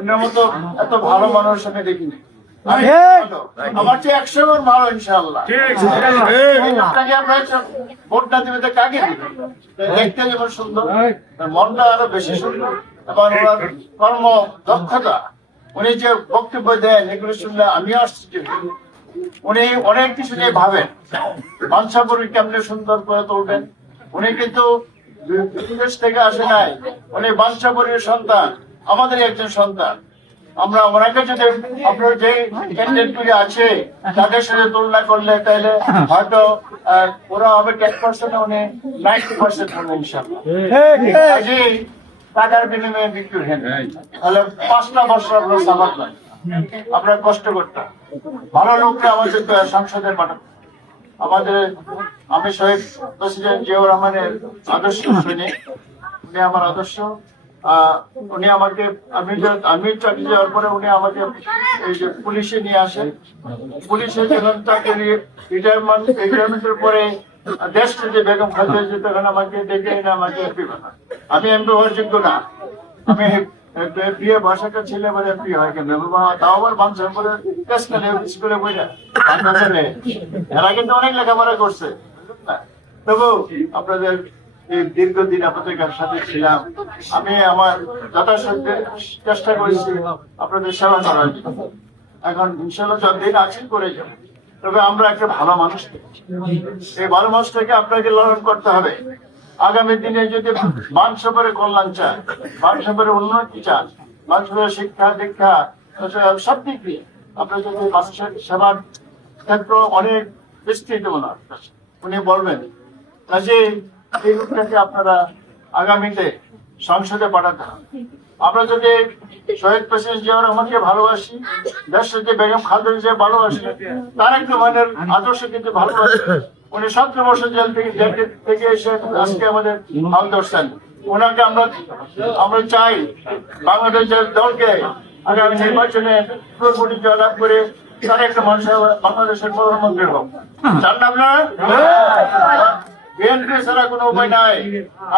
উনার মতো এত ভালো মানুষ আমি দেখিনি। আমার চেয়ে 100 গুণ ভালো ইনশাআল্লাহ। এই লোকটাকে আপনারা ভোট না দিবে তো কাকে দিবে? দেখতে যেমন সুন্দর, মনটা আরো বেশি সুন্দর এবং ওনার কর্ম দক্ষতা, উনি যে বক্তব্য দেন এগুলো শুনলে আমিও আশ্চর্য হই। উনি অনেক কিছু নিয়ে ভাবেন, বাঞ্ছাপুরি কেমনে সুন্দর করে তুলবেন। উনি কিন্তু বিদেশ থেকে আসে নাই, উনি বাঞ্ছাপুরীর সন্তান, আমাদেরই একজন সন্তান। আমরা ওনাকে যদি আপনার যে ক্যান্ডিডেট গুলি আছে তাদের সাথে তুলনা করলে তাহলে হয়তো ওরা হবে 10%, উনি 90% হবে ইনশাআল্লাহ। কাজেই টাকার বিনিময়ে বিক্রি হেন, তাহলে 5টা বছর আপনার সাবাক নয়, আপনার কষ্ট করতে ভালো লোককে আমাদের সংসদে পাঠাবো। আমাদের আমি শহীদ প্রেসিডেন্ট জিয়াউর রহমানের আদর্শ শুনি, উনি আমার আদর্শ। উনি আমাকে আমি চাকরি যাওয়ার পরে উনি আমাকে এই যে পুলিশে নিয়ে আসেন। পুলিশে যখন তাকে রিটায়ারমেন্টের পরে দেশ থেকে বেগম খালেদা জিয়া তখন আমাকে ডেকে এনে আমাকে এমপি বানান। আমি এমপি হওয়ার যোগ্য না, আমি বিয়ে ভাষাটা ছেলে আমার এমপি হয় কেন, তাও আবার বাঞ্ছার পরে স্কুলে বইটা এরা কিন্তু অনেক লেখাপড়া করছে। তবু আপনাদের এই দীর্ঘদিন আপনাদের সাথে ছিলাম, আমি আমার যথাসাধ্য চেষ্টা করেছি আপনাদের সেবা করার জন্য। এখন ইনশাল্লাহ যতদিন আছেন করে যাবো। তবে আমরা একটা ভালো মানুষ, এই ভালো মানুষটাকে আপনাকে লালন করতে হবে। আগামী দিনে যদি বাঞ্ছাপুরে কল্যাণ চান, বাঞ্ছাপুরে উন্নতি চান, বাঞ্ছাপুরে শিক্ষা দীক্ষা সব দিক দিয়ে আপনার যদি মানুষের সেবার ক্ষেত্র অনেক বিস্তৃত উনি বলবেন। কাজে এই লোকটাকে আপনারা আগামীতে সংসদে পাঠাতে হবে। আমরা যদি শহীদ প্রেসিডেন্ট জিয়াউর রহমানকে ভালোবাসি, দেশের যে বেগম খালেদা জিয়া ভালোবাসি, তার একটু মানের আদর্শ কিন্তু ভালোবাসি। উনি 17 বছর জেল থেকে এসে আজকে আমাদের হাল ধরছেন। ওনাকে আমরা চাই বাংলাদেশের দলকে আগামী নির্বাচনে পুরোপুরি জয়লাভ করে তার একটা মানুষ বাংলাদেশের প্রধানমন্ত্রী হোক। চান না আপনারা? বিএনপি ছাড়া কোনো উপায় নাই।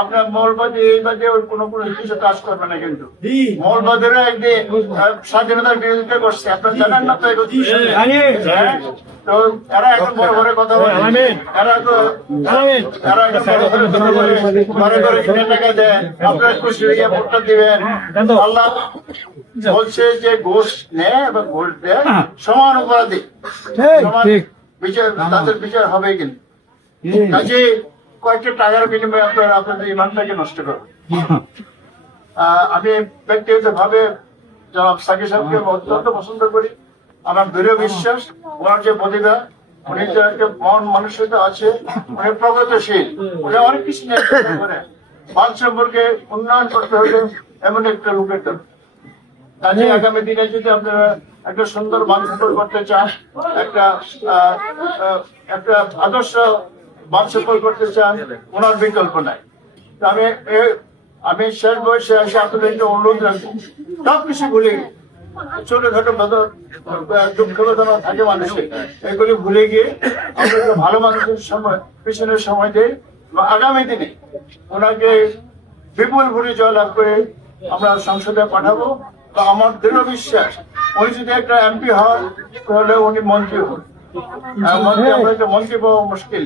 আপনার মৌলবাদী এইবাদী কোনো কিছু কাজ করবে না, কিন্তু মৌলবাদীরা একদিন স্বাধীনতার বিরোধিতা করছে, আপনার জানেন না তো? তো এরা এখন বড় বড় কথা বলে, এরা এখন ঘরে ঘরে কিনে টাকা দেয়, আপনার খুশি হয়ে ভোটটা দিবেন। আল্লাহ বলছে যে ঘুষ নেয় এবং ঘুষ দেয় সমান অপরাধী, সমান বিচার, তাদের বিচার হবে। কিন্তু কাজে কয়েকটা টাকার বিনিময়ে আপনারা আপনাদের ইমানটাকে নষ্ট করবেন। আমি ব্যক্তিগত ভাবে জনাব সাকি সাহেবকে অত্যন্ত পছন্দ করি। আমার দৃঢ় বিশ্বাস ওনার যে প্রতিভা, উনি যে একটা মন মানসিকতা আছে, উনি প্রগতিশীল, উনি অনেক কিছু নিয়ে করে বাঞ্ছাপুরকে উন্নয়ন করতে হবে এমন একটা লোকের দরকার। কাজে আগামী দিনে যদি আপনারা একটা সুন্দর বাঞ্ছাপুর করতে চান, একটা আদর্শ বাঞ্ছাপুর করতে চান, ওনার বিকল্প নাই। আমি শেষ বয়সে এসে আপনাদের একটা অনুরোধ রাখবো, সবকিছু ভুলে গিয়ে ছোটখাটো দুঃখ বেদনা থাকে মানুষের, এগুলি ভুলে গিয়ে আমরা ভালো মানুষের সময় পিছনের সময় দেই। আগামী দিনে ওনাকে বিপুল ভোটে জয়লাভ করে আমরা সংসদে পাঠাবো। তো আমার দৃঢ় বিশ্বাস উনি যদি একটা এমপি হন তাহলে উনি মন্ত্রী হন। মন্ত্রী পাওয়া মুশকিল।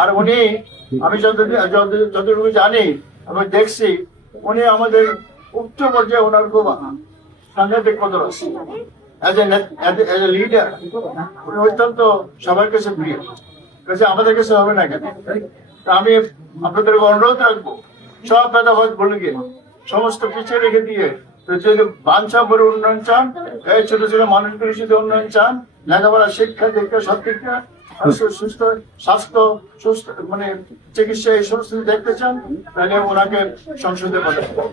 আর উনি, আমি যতটুকু জানি, আমি দেখছি, উনি আমাদের উচ্চ পর্যায়ে ওনার খুব সাংঘাতিক কদর আছে। এজ এ লিডার উনি অত্যন্ত সবার কাছে প্রিয়। কাছে আমাদের কাছে হবে না কেন? আমি আপনাদেরকে অনুরোধ রাখবো, সব ভেদাভেদ ভুলে গিয়ে সমস্ত পিছিয়ে রেখে দিয়ে যদি বাঞ্ছাপুরে উন্নয়ন চান, এই ছোট ছোট মানুষগুলি যদি উন্নয়ন চান, লেখাপড়া শিক্ষা দীক্ষা সব দিকটা সুস্থ স্বাস্থ্য সুস্থ মানে চিকিৎসা এই সমস্ত দেখতে চান, তাহলে ওনাকে সংসদে পাঠাবো।